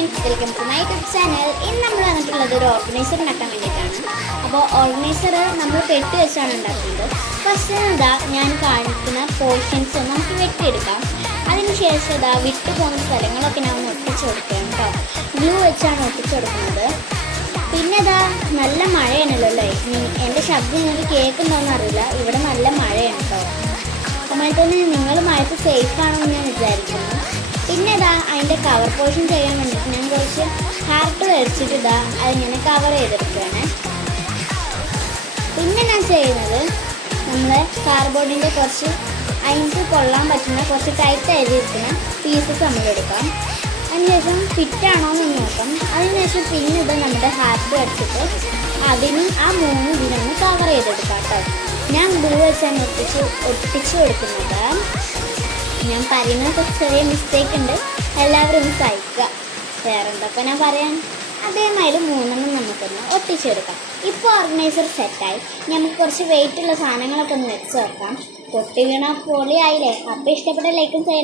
Friends, welcome to my YouTube channel. ഇന്ന് നമ്മൾ വന്നിട്ടുള്ളത് ഒരു ഓർഗനൈസർ ഉണ്ടാക്കാൻ വേണ്ടിയിട്ടാണ്. അപ്പോൾ ഓർഗനൈസർ നമ്മൾ പെട്ടി വെച്ചാണ് ഉണ്ടാക്കുന്നത്. ഫസ്റ്റ് ഞാൻ കാണിക്കുന്ന പോർഷൻസ് നമുക്ക് വെട്ടിയെടുക്കാം. അതിനുശേഷം വിട്ടു പോകുന്ന സ്ഥലങ്ങളൊക്കെ ഞാൻ ഒന്ന് ഒട്ടിച്ചു കൊടുക്കണം കേട്ടോ. ഗ്ലൂ വെച്ചാണ് ഒട്ടിച്ചു കൊടുക്കുന്നത്. പിന്നെ നല്ല മഴയാണല്ലോ അല്ലേ. എൻ്റെ ശബ്ദം നിങ്ങൾക്ക് കേൾക്കുന്നുണ്ടോയെന്ന് അറിയില്ല. ഇവിടെ നല്ല മഴയാണ് കേട്ടോ. അതുപോലെ തന്നെ നിങ്ങൾ മഴത്ത് സേഫാണെന്ന് ഞാൻ വിചാരിക്കുന്നു. പിന്നെ അതിൻ്റെ കവർ പോർഷൻ ചെയ്യാൻ വേണ്ടിയിട്ട് ഞാൻ കുറച്ച് ഹാർട്ട് വരച്ചിട്ട് അതിങ്ങനെ കവർ ചെയ്തെടുക്കുകയാണ്. പിന്നെ ഞാൻ ചെയ്യുന്നത് നമ്മൾ കാർഡ്ബോർഡിൻ്റെ കുറച്ച് അതിന് കൊള്ളാൻ പറ്റുന്ന കുറച്ച് ടൈറ്റ് എഴുതിയിരിക്കുന്ന പീസസ് നമ്മളെടുക്കാം. അതിനുശേഷം ഫിറ്റാണോ എന്ന് നോക്കാം. അതിനുശേഷം പിന്നെ നമ്മുടെ ഹാർട്ട് വരച്ചിട്ട് അതിന് ആ 3 ഇതിനൊന്ന് കവർ ചെയ്തെടുക്കാം കേട്ടോ. ഞാൻ ഗ്ലൂ വെച്ചാണ് ഒട്ടിച്ചു കൊടുക്കുന്നത്. ഞാൻ പറയുന്നത് ചെറിയ മിസ്റ്റേക്ക് ഉണ്ട്, എല്ലാവരും ഒന്ന് സഹിക്കുക. വേറെ എന്തൊക്കെ ഞാൻ പറയാൻ അതേമാതിരി 3 നമുക്കൊന്ന് ഒട്ടിച്ചെടുക്കാം. ഇപ്പോൾ ഓർഗനൈസർ സെറ്റായി. നമുക്ക് കുറച്ച് വെയിറ്റുള്ള സാധനങ്ങളൊക്കെ ഒന്ന് വെച്ച് വെക്കാം. പൊട്ടി വീണ പൊളിയായില്ലേ. അപ്പോൾ ഇഷ്ടപ്പെട്ട ലൈക്കും ചെയ്യണം.